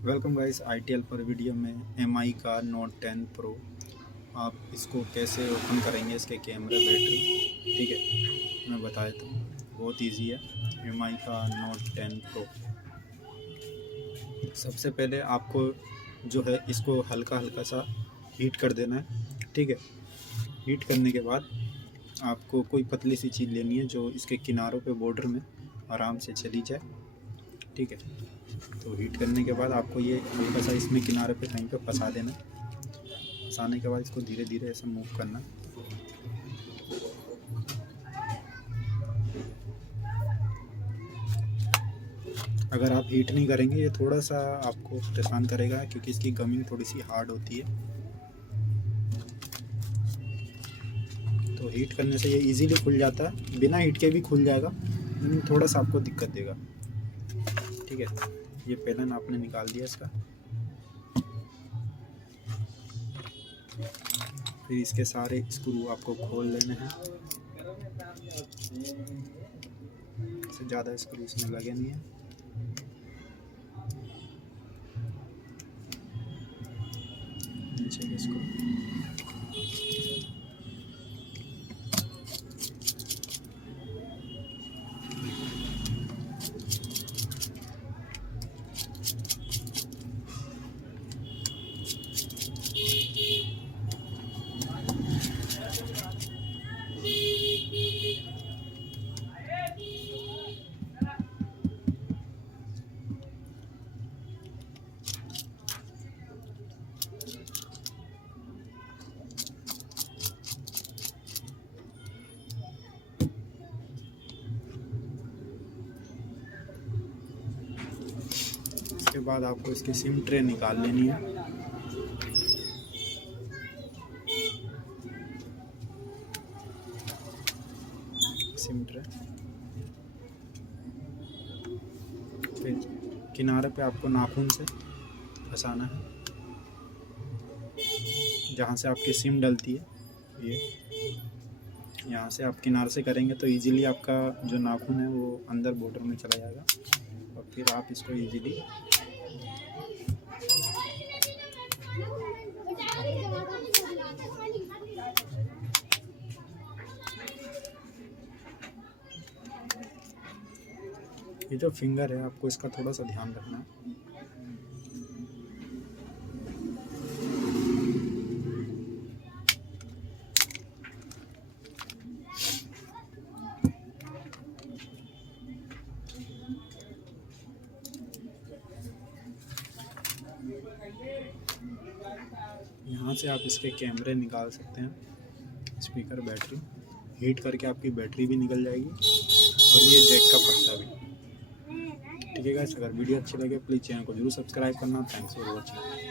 Welcome guys ITL पर video में MI का नोट 10 प्रो। आप इसको कैसे ओपन करेंगे, इसके कैमरे बैटरी, ठीक है मैं बता देता हूँ। बहुत इजी है। एमआई का नोट 10 प्रो, सबसे पहले आपको जो है इसको हल्का हल्का सा हीट कर देना है, ठीक है। हीट करने के बाद आपको कोई पतली सी चीज़ लेनी है जो इसके किनारों पे बॉर्डर में आराम से चली जाए, ठीक है। तो हीट करने के बाद आपको ये हल्का सा इसमें किनारे पे कहीं पे फंसा देना है। फंसाने के बाद इसको धीरे धीरे ऐसे मूव करना। अगर आप हीट नहीं करेंगे ये थोड़ा सा आपको परेशान करेगा, क्योंकि इसकी गमिंग थोड़ी सी हार्ड होती है। तो हीट करने से ये इजीली खुल जाता है, बिना हीट के भी खुल जाएगा, लेकिन थोड़ा सा आपको दिक्कत देगा, ठीक है। ये पेलन आपने निकाल दिया इसका। फिर इसके सारे स्क्रू आपको खोल लेने हैं। इससे ज़्यादा स्क्रू इसमें लगे नहीं है। नीचे के स्क्रू के बाद आपको इसकी सिम ट्रे निकाल लेनी है। सिम ट्रे फिर किनारे पे आपको नाखून से फंसाना है, जहाँ से आपकी सिम डलती है। ये यहाँ से आप किनारे से करेंगे तो इजीली आपका जो नाखून है वो अंदर बॉर्डर में चला जाएगा, और फिर आप इसको इजीली ये जो फिंगर है आपको इसका थोड़ा सा ध्यान रखना है। यहाँ से आप इसके कैमरे निकाल सकते हैं, स्पीकर, बैटरी। हीट करके आपकी बैटरी भी निकल जाएगी, और ये जैक का पत्ता भी, ठीक है गाइस। अगर वीडियो अच्छी लगे प्लीज़ चैनल को जरूर सब्सक्राइब करना। Thanks for watching.